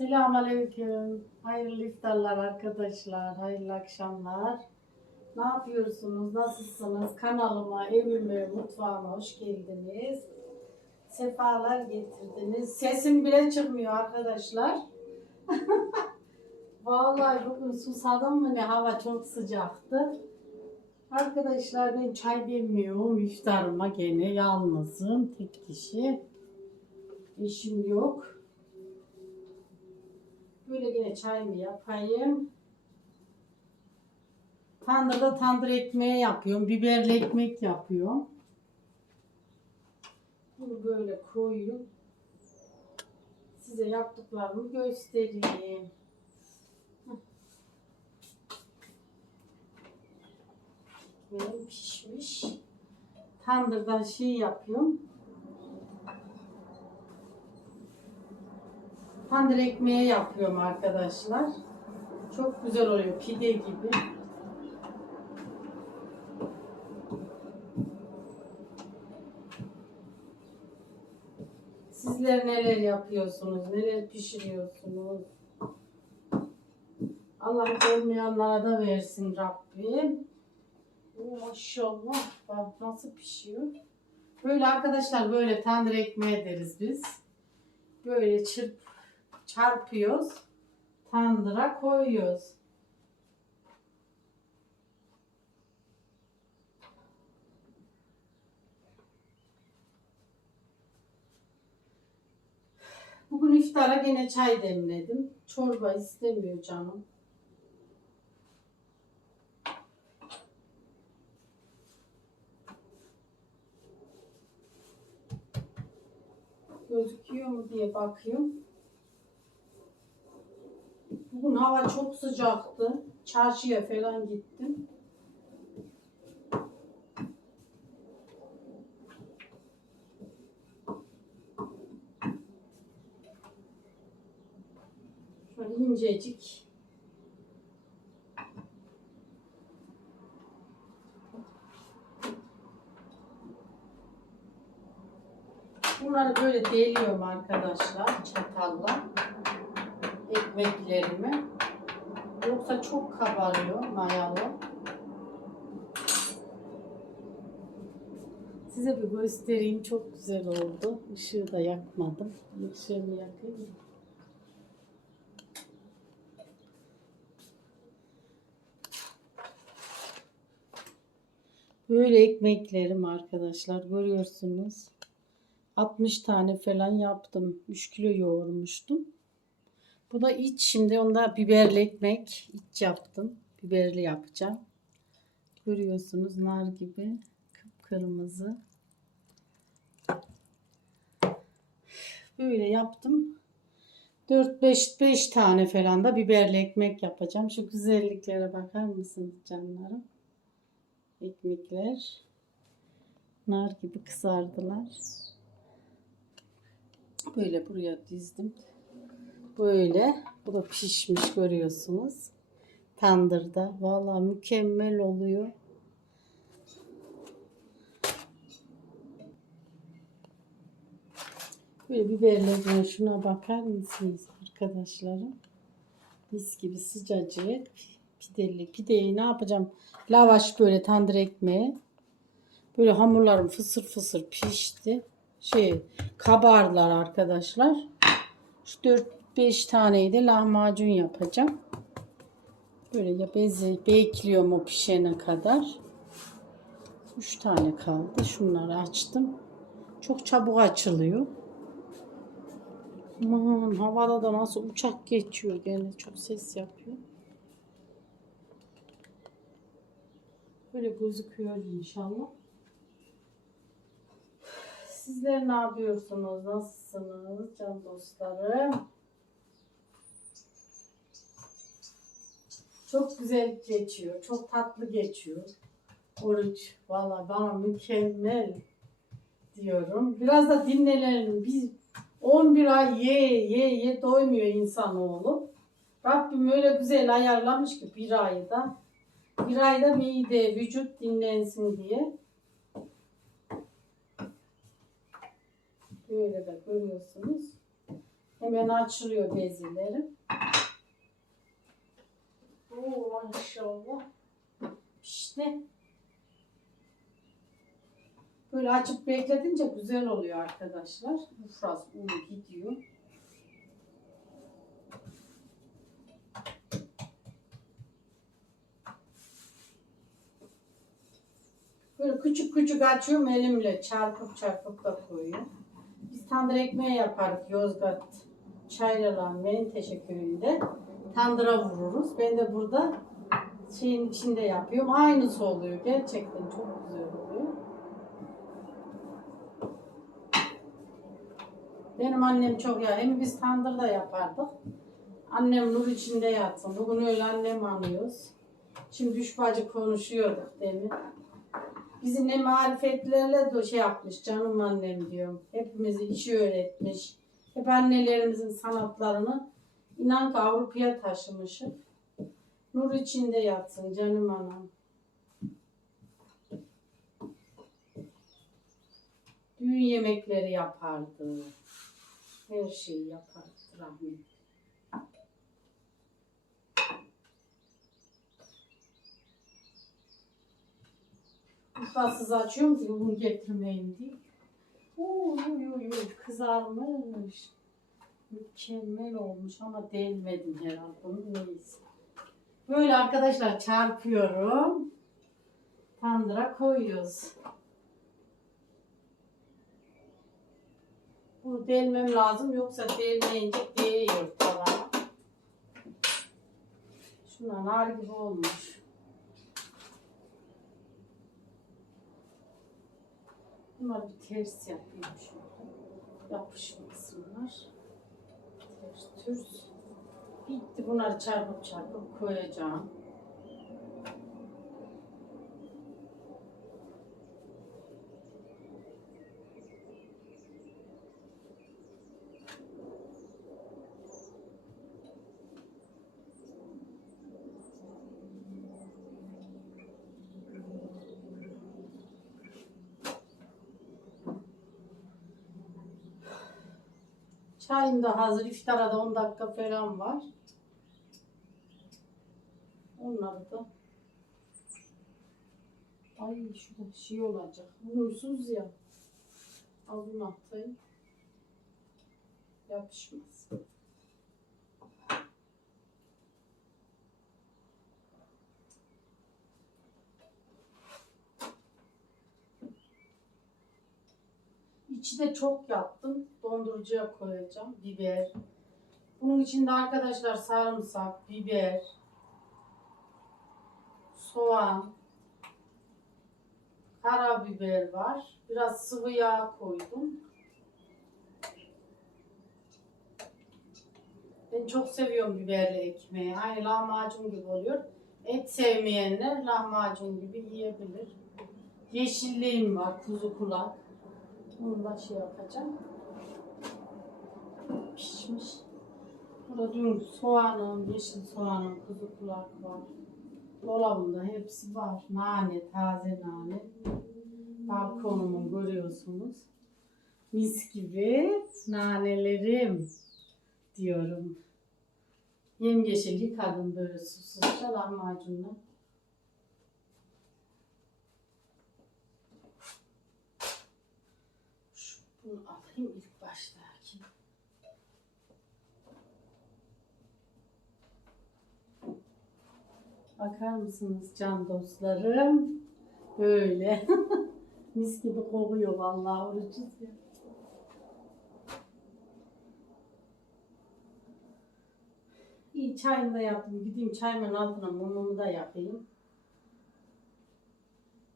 Selamünaleyküm. Hayırlı iftarlar arkadaşlar. Hayırlı akşamlar. Ne yapıyorsunuz? Nasılsınız? Kanalıma, evime, mutfağıma hoş geldiniz. Sefalar getirdiniz. Sesim bile çıkmıyor arkadaşlar. Vallahi bugün susadım mı ne hava çok sıcaktı. Arkadaşlar ben çay demliyorum iftarıma gene yalnızım tek kişi. Eşim yok. Böyle yine çayımı yapayım. Tandırda tandır ekmeği yapıyorum. Biberli ekmek yapıyorum. Bunu böyle koyuyorum. Size yaptıklarımı göstereyim. Benim pişmiş. Tandırdan şey yapıyorum. Tandır ekmeği yapıyorum arkadaşlar. Çok güzel oluyor pide gibi. Sizler neler yapıyorsunuz? Neler pişiriyorsunuz? Allah olmayanlara da versin Rabbim. Maşallah. Bak nasıl pişiyor. Böyle arkadaşlar böyle tandır ekmeği deriz biz. Böyle çırp çarpıyoruz. Tandıra koyuyoruz. Bugün iftara gene çay demledim. Çorba istemiyor canım. Gözüküyor mu diye bakıyorum. Bugün hava çok sıcaktı. Çarşıya falan gittim. Şöyle incecik. Bunları böyle deliyorum arkadaşlar çatalla ekmeklerimi. Yoksa çok kabarıyor mayalı. Size bir göstereyim. Çok güzel oldu. Işığı da yakmadım. Işığımı yakayım. Böyle ekmeklerim arkadaşlar görüyorsunuz. 60 tane falan yaptım. 3 kilo yoğurmuştum. Bu da iç. Şimdi onda biberli ekmek iç yaptım. Biberli yapacağım. Görüyorsunuz nar gibi kıpkırmızı. Böyle yaptım. 4-5 tane falan da biberli ekmek yapacağım. Şu güzelliklere bakar mısınız canlarım? Ekmekler nar gibi kızardılar. Böyle buraya dizdim. Böyle. Bu da pişmiş görüyorsunuz. Tandırda. Vallahi mükemmel oluyor. Böyle biberlerine şuna bakar mısınız arkadaşlarım? Mis gibi sıcacık pideli. Pideyi ne yapacağım? Lavaş böyle tandır ekmeği. Böyle hamurlarım fısır fısır pişti. Şey kabarlar arkadaşlar. Şu 4-5 taneyi de lahmacun yapacağım. Böyle ya bezi bekliyorum o pişene kadar. 3 tane kaldı. Şunları açtım. Çok çabuk açılıyor. Aman havada da nasıl uçak geçiyor gene çok ses yapıyor. Böyle gözüküyor inşallah. Sizler ne yapıyorsunuz? Nasılsınız can dostlarım? Çok güzel geçiyor. Çok tatlı geçiyor. Oruç. Valla bana mükemmel diyorum. Biraz da dinlenelim. Biz 11 ay ye ye ye doymuyor insanoğlu. Rabbim öyle güzel ayarlamış ki bir ayda. Bir ayda mide, vücut dinlensin diye. Böyle de görüyorsunuz. Hemen açılıyor bezilerim. Oo maşallah. İşte. Böyle açıp bekletince güzel oluyor arkadaşlar. Ufraz unu gidiyor. Böyle küçük küçük açıyorum elimle çarpıp çarpıp da koyuyorum. Biz tandır ekmeği yaparız Yozgat Çaylalan Menteşe köyünde. Tandıra vururuz. Ben de burada şeyin içinde yapıyorum. Aynısı oluyor. Gerçekten çok güzel oluyor. Benim annem çok ya. Hem biz tandırda yapardık. Annem nur içinde yatsın. Bugün öyle annem anıyoruz. Şimdi üç bacı konuşuyorduk demin. Bizi ne marifetlerle de şey yapmış canım annem diyorum. Hepimizi işi öğretmiş. Hep annelerimizin sanatlarını inan ki Avrupa'ya taşımışım. Nur içinde yatsın canım anam. Düğün yemekleri yapardı. Her şeyi yapardı rahmet. Mutfaksız açıyorum ki bunu getirmeyeyim diye. Yo, yo, yo, kızarmış. Mükemmel olmuş ama delmedim herhalde. Bunu neyse. Böyle arkadaşlar çarpıyorum. Tandıra koyuyoruz. Bu delmem lazım yoksa delmeyince değiyor tavana. Şundan nar gibi olmuş. Bunları bir ters yapayım şöyle. Yapışmasınlar. Türs. Bitti bunları çarpıp çarpıp koyacağım. Çayım da hazır. İftara da 10 dakika falan var. Onları da Ay şurada şey olacak. Unursuz ya. Al bunu atayım. Yapışmaz. İçi de çok yaptım. Dondurucuya koyacağım. Biber. Bunun içinde arkadaşlar sarımsak, biber, soğan, karabiber var. Biraz sıvı yağ koydum. Ben çok seviyorum biberli ekmeği. Aynı lahmacun gibi oluyor. Et sevmeyenler lahmacun gibi yiyebilir. Yeşilliğim var, kuzu kulak. Bunu da şey yapacağım. Pişmiş. Burada dün soğanım, yeşil soğanım, kuzu kulak var. Dolabımda hepsi var. Nane, taze nane. Balkonumu görüyorsunuz. Mis gibi nanelerim diyorum. Yemyeşil yıkadım böyle susuzca lahmacunla. Şu, bunu alayım ilk baştaki. Bakar mısınız can dostlarım? Böyle. Mis gibi kokuyor vallahi orucuz ya. İyi çayımı da yaptım. Gideyim çayımın altına mumumu da yakayım.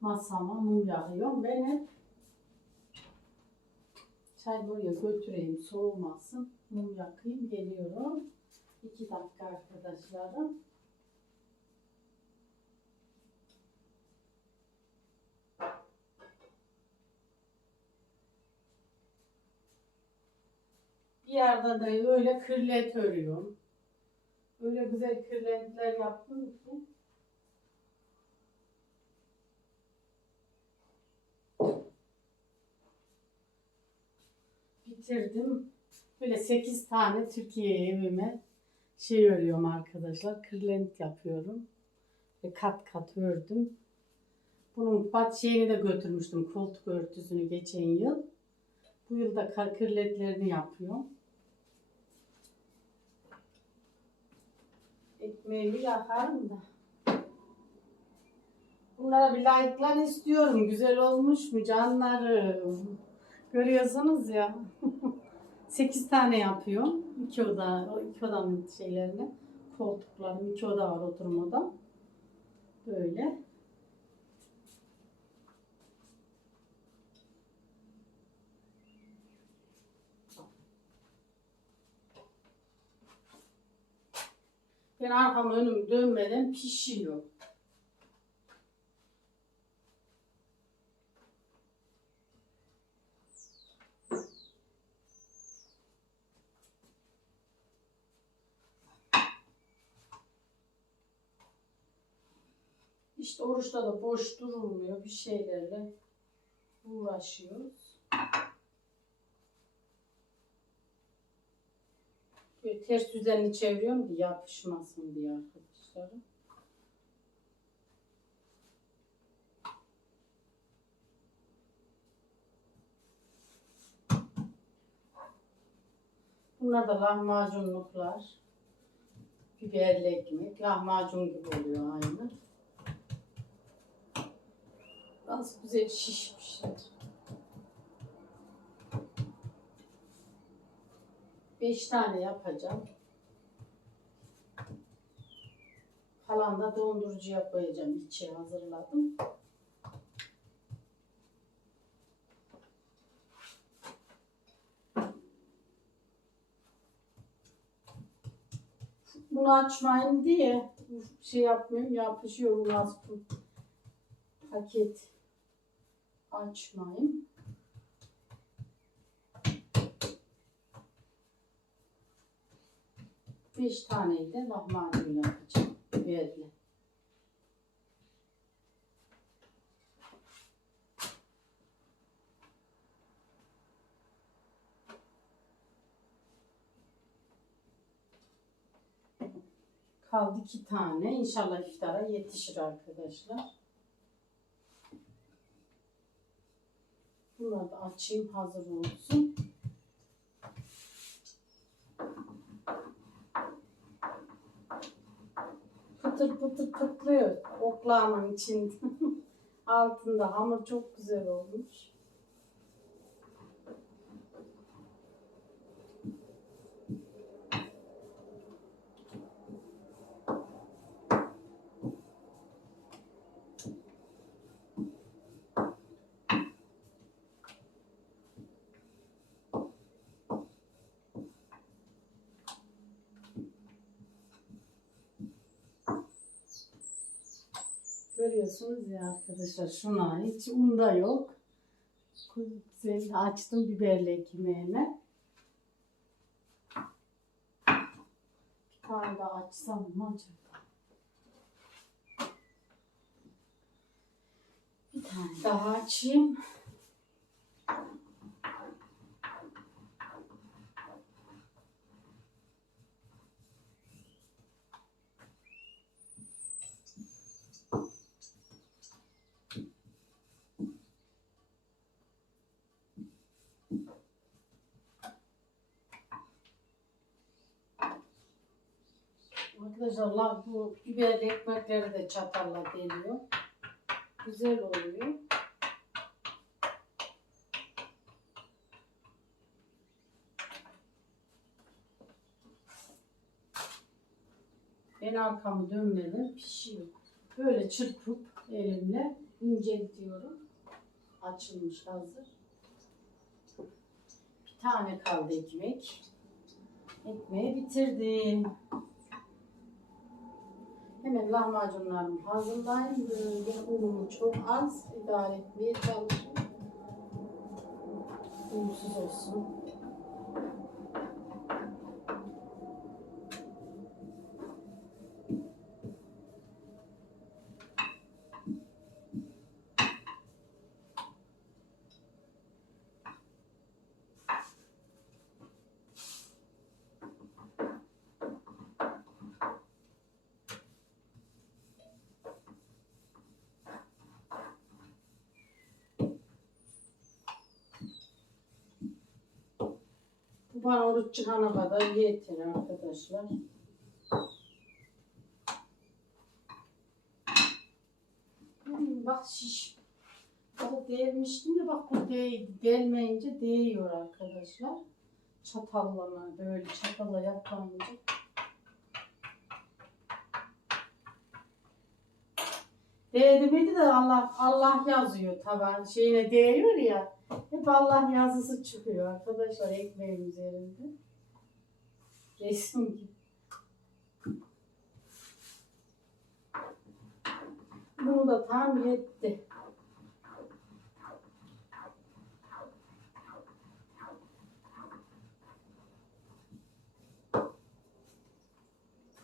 Masama mum yakıyorum. Ben hep çay buraya götüreyim soğumasın. Mum yakayım geliyorum. İki dakika arkadaşlarım. Bir yerden de öyle kırlet örüyorum. Öyle güzel kırlentler yaptım ki. Bitirdim. Böyle 8 tane Türkiye evime şey örüyorum arkadaşlar. Kırlent yapıyorum. Ve kat kat ördüm. Bunun bat şeyini de götürmüştüm. Koltuk örtüsünü geçen yıl. Bu yıl da kırlentlerini yapıyorum. Ekmeğimi yakarım da. Bunlara bir like'lar istiyorum. Güzel olmuş mu canlarım? Görüyorsunuz ya. 8 tane yapıyorum. İki oda, o iki odanın şeylerini, koltuklarım, iki oda var oturma odam. Böyle. Ben arkamı önüm dönmeden pişiyor. İşte oruçta da boş durulmuyor. Bir şeylerle uğraşıyoruz. Böyle ters düzenli çeviriyorum ki yapışmasın diye arkadaşlarım. Bunlar da lahmacunluklar. Biberli ekmek. Lahmacun gibi oluyor aynı. Nasıl güzel şişmişler. Beş tane yapacağım. Kalan da dondurucuya koyacağım. İçi hazırladım. Bunu açmayayım diye şey yapmıyorum. Yapışıyor bu paket açmayayım. Beş taneyi de lahmacun yapacağım. Biberli. Kaldı iki tane. İnşallah iftara yetişir arkadaşlar. Bunları da açayım hazır olsun. Pıtır pıtır pıtlıyor oklağımın içinde. Altında hamur çok güzel olmuş. Görüyorsunuz ya arkadaşlar şuna hiç un da yok. Güzel açtım biberli ekmeğimi. Bir tane daha açsam mı acaba? Bir tane daha açayım. Arkadaşlar la- bu biberli ekmekleri de çatalla deliyor. Güzel oluyor. Ben arkamı dönmeden pişiyor. Böyle çırpıp elimle inceltiyorum. Açılmış hazır. Bir tane kaldı ekmek. Ekmeği bitirdim. Hemen lahmacunlarımı hazırlayayım. Böyle unumu çok az idare etmeye çalışayım. Unsuz olsun. Bu bana oruç çıkana kadar yeter arkadaşlar. Hmm, bak şiş. Bak delmiştim ya bak bu değdi. Delmeyince değiyor arkadaşlar. Çatallama böyle çatalla yapmayınca. Değdi miydi de Allah Allah yazıyor taban şeyine değiyor ya. Hep Allah yazısı çıkıyor arkadaşlar ekmeğin üzerinde. Resim gibi. Bunu da tam yetti.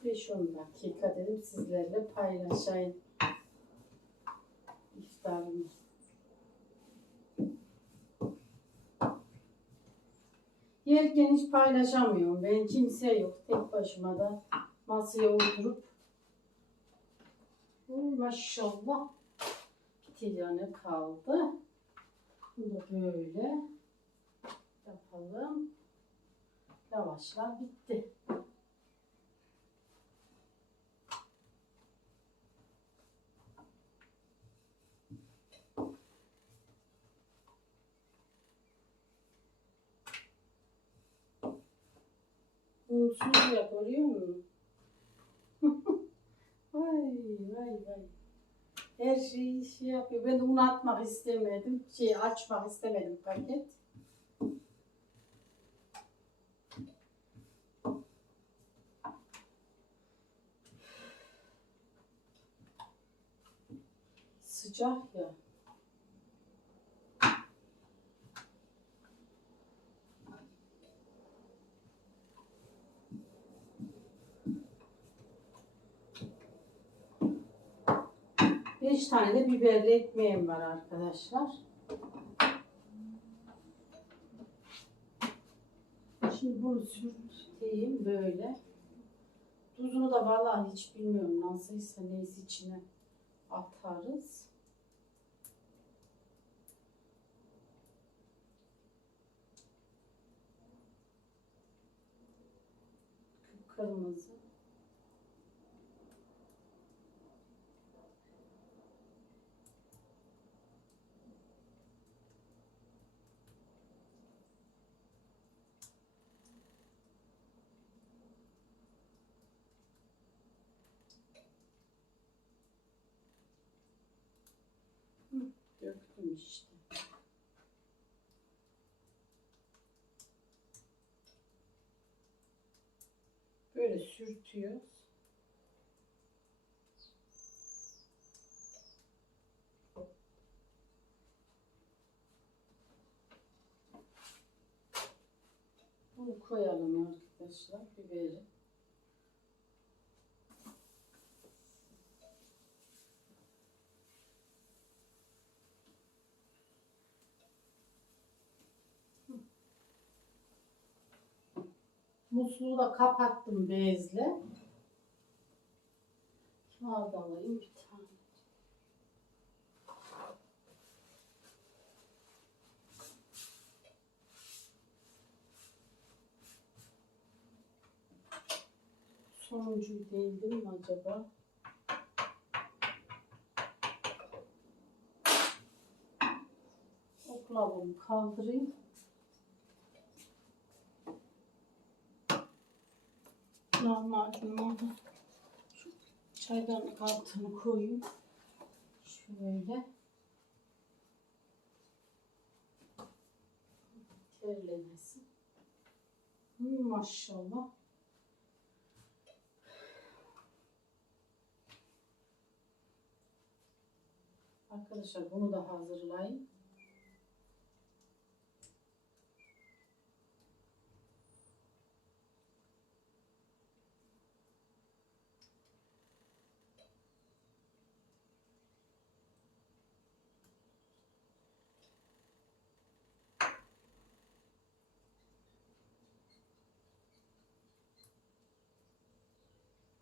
Beş on dakika dedim sizlerle paylaşayım iftarımı. Yerken hiç paylaşamıyorum. Ben kimse yok. Tek başıma da masaya oturup maşallah bir tane kaldı. Bunu böyle yapalım. Lavaşlar bitti. Unsuz ya görüyor musun? vay vay vay. Her şeyi şey yapıyor. Ben de bunu atmak istemedim. Şey açmak istemedim paket. Sıcak ya. Beş tane de biberli ekmeğim var arkadaşlar. Şimdi bunu sürteyim böyle. Tuzunu da vallahi hiç bilmiyorum nasılsa neyse içine atarız. Kırmızı. Döktüm işte. Böyle sürtüyoruz. Bunu koyalım arkadaşlar biberi. Musluğu da kapattım bezle. Kağıt alayım bir tane. Sonuncuyu değildim mi acaba? Oklavamı kaldırayım. Lahmacun orada. Şu çaydanlık altını koyayım. Şöyle. Terlemesin. Maşallah. Arkadaşlar bunu da hazırlayın.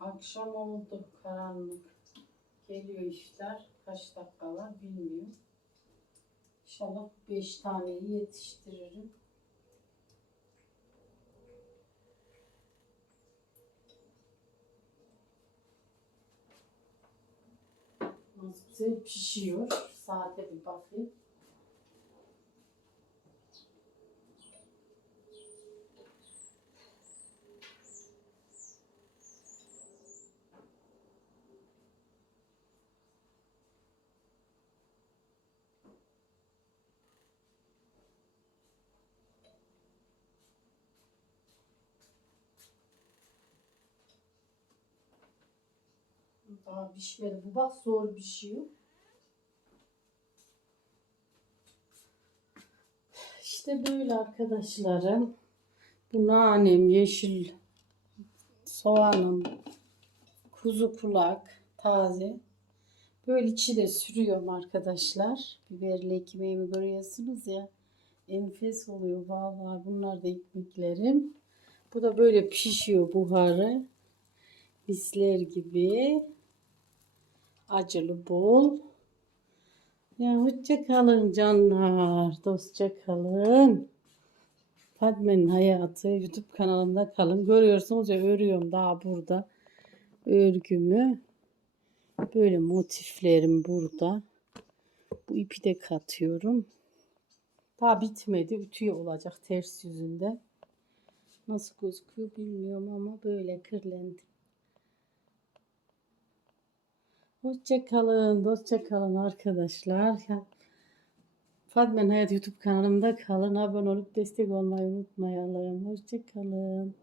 Akşam oldu karanlık. Geliyor işler. Kaç dakika var bilmiyorum. İnşallah beş taneyi yetiştiririm. Nasıl güzel pişiyor. Saate bir bakayım. Daha pişmedi. Bu bak zor pişiyor. İşte böyle arkadaşlarım. Bu nanem, yeşil soğanım, kuzu kulak, taze. Böyle içi de sürüyorum arkadaşlar. Biberli ekmeğimi görüyorsunuz ya. Enfes oluyor vallahi. Bunlar da ekmeklerim. Bu da böyle pişiyor buharı. Misler gibi. Acılı bol. Ya hoşça kalın canlar. Dostça kalın. Fatma'nın hayatı YouTube kanalımda kalın. Görüyorsunuz ya örüyorum daha burada. Örgümü. Böyle motiflerim burada. Bu ipi de katıyorum. Daha bitmedi. Ütüye olacak ters yüzünde. Nasıl gözüküyor bilmiyorum ama böyle kırlendim. Hoşça kalın, dostça kalın arkadaşlar. Ya, Fatma'nın Hayat YouTube kanalımda kalın. Abone olup destek olmayı unutmayalım. Hoşça kalın.